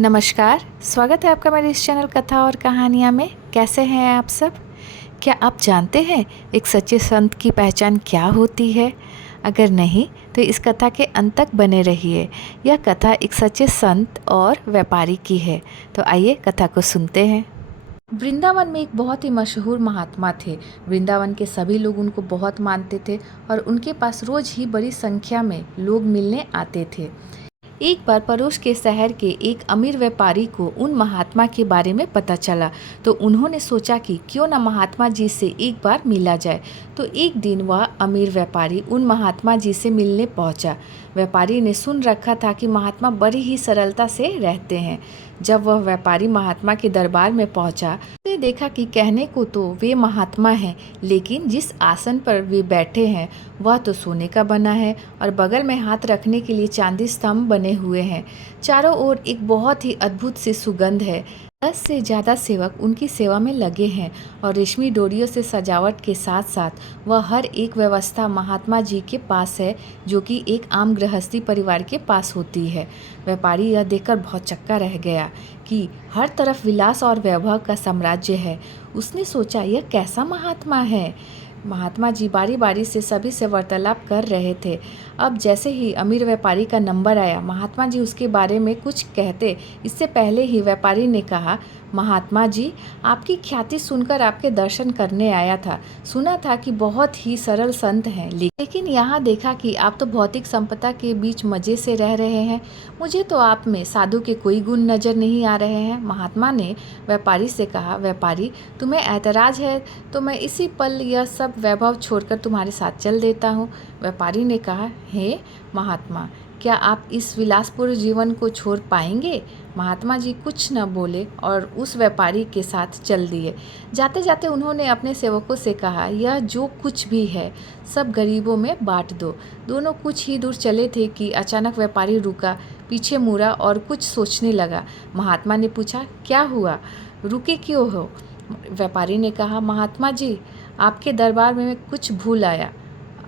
नमस्कार, स्वागत है आपका मेरे इस चैनल कथा और कहानियाँ में। कैसे हैं आप सब? क्या आप जानते हैं एक सच्चे संत की पहचान क्या होती है? अगर नहीं तो इस कथा के अंत तक बने रहिए। यह कथा एक सच्चे संत और व्यापारी की है। तो आइए कथा को सुनते हैं। वृंदावन में एक बहुत ही मशहूर महात्मा थे। वृंदावन के सभी लोग उनको बहुत मानते थे और उनके पास रोज ही बड़ी संख्या में लोग मिलने आते थे। एक बार पड़ोस के शहर के एक अमीर व्यापारी को उन महात्मा के बारे में पता चला, तो उन्होंने सोचा कि क्यों न महात्मा जी से एक बार मिला जाए। तो एक दिन वह अमीर व्यापारी उन महात्मा जी से मिलने पहुंचा। व्यापारी ने सुन रखा था कि महात्मा बड़ी ही सरलता से रहते हैं। जब वह व्यापारी महात्मा के दरबार में पहुंचा, उसने देखा कि कहने को तो वे महात्मा हैं, लेकिन जिस आसन पर वे बैठे हैं वह तो सोने का बना है और बगल में हाथ रखने के लिए चांदी स्तंभ बने हुए हैं। चारों ओर एक बहुत ही अद्भुत सी सुगंध है। 10 से ज़्यादा सेवक उनकी सेवा में लगे हैं और रेशमी डोरियों से सजावट के साथ साथ वह हर एक व्यवस्था महात्मा जी के पास है, जो कि एक आम गृहस्थी परिवार के पास होती है। व्यापारी यह देखकर बहुत चक्का रह गया कि हर तरफ विलास और वैभव का साम्राज्य है। उसने सोचा, यह कैसा महात्मा है? महात्मा जी बारी बारी से सभी से वार्तालाप कर रहे थे। अब जैसे ही अमीर व्यापारी का नंबर आया, महात्मा जी उसके बारे में कुछ कहते इससे पहले ही व्यापारी ने कहा, महात्मा जी, आपकी ख्याति सुनकर आपके दर्शन करने आया था। सुना था कि बहुत ही सरल संत हैं, लेकिन यहाँ देखा कि आप तो भौतिक संपदा के बीच मज़े से रह रहे हैं। मुझे तो आप में साधु के कोई गुण नज़र नहीं आ रहे हैं। महात्मा ने व्यापारी से कहा, व्यापारी, तुम्हें ऐतराज़ है तो मैं इसी पल यह सब वैभव छोड़कर तुम्हारे साथ चल देता हूँ। व्यापारी ने कहा, हे महात्मा, क्या आप इस विलासपूर्ण जीवन को छोड़ पाएंगे? महात्मा जी कुछ न बोले और उस व्यापारी के साथ चल दिए। जाते जाते उन्होंने अपने सेवकों से कहा, यह जो कुछ भी है सब गरीबों में बांट दो। दोनों कुछ ही दूर चले थे कि अचानक व्यापारी रुका, पीछे मुड़ा और कुछ सोचने लगा। महात्मा ने पूछा, क्या हुआ? रुके क्यों हो? व्यापारी ने कहा, महात्मा जी, आपके दरबार में कुछ भूल आया।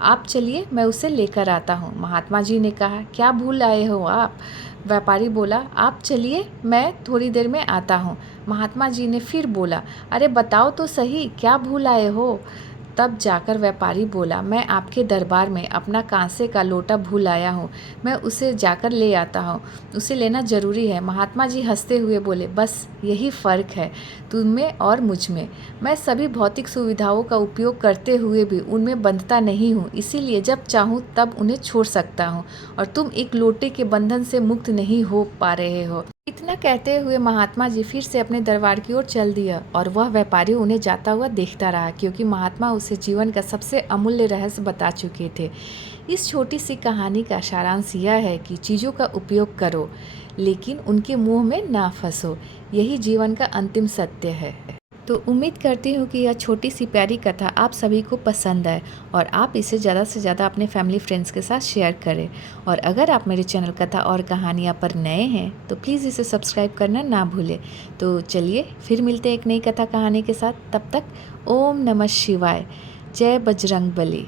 आप चलिए, मैं उसे लेकर आता हूँ। महात्मा जी ने कहा, क्या भूल आए हो आप? व्यापारी बोला, आप चलिए, मैं थोड़ी देर में आता हूँ। महात्मा जी ने फिर बोला, अरे बताओ तो सही, क्या भूल आए हो? तब जाकर व्यापारी बोला, मैं आपके दरबार में अपना कांसे का लोटा भूल आया हूँ, मैं उसे जाकर ले आता हूँ, उसे लेना ज़रूरी है। महात्मा जी हंसते हुए बोले, बस यही फ़र्क है तुम में और मुझ में। मैं सभी भौतिक सुविधाओं का उपयोग करते हुए भी उनमें बंधता नहीं हूँ, इसीलिए जब चाहूँ तब उन्हें छोड़ सकता हूँ, और तुम एक लोटे के बंधन से मुक्त नहीं हो पा रहे हो। इतना कहते हुए महात्मा जी फिर से अपने दरबार की ओर चल दिया और वह व्यापारी उन्हें जाता हुआ देखता रहा, क्योंकि महात्मा उसे जीवन का सबसे अमूल्य रहस्य बता चुके थे। इस छोटी सी कहानी का सारांश यह है कि चीज़ों का उपयोग करो, लेकिन उनके मुंह में ना फंसो। यही जीवन का अंतिम सत्य है। तो उम्मीद करती हूँ कि यह छोटी सी प्यारी कथा आप सभी को पसंद आए और आप इसे ज़्यादा से ज़्यादा अपने फैमिली फ्रेंड्स के साथ शेयर करें। और अगर आप मेरे चैनल कथा और कहानियाँ पर नए हैं तो प्लीज़ इसे सब्सक्राइब करना ना भूलें। तो चलिए फिर मिलते हैं एक नई कथा कहानी के साथ। तब तक ओम नमः शिवाय। जय बजरंग बली।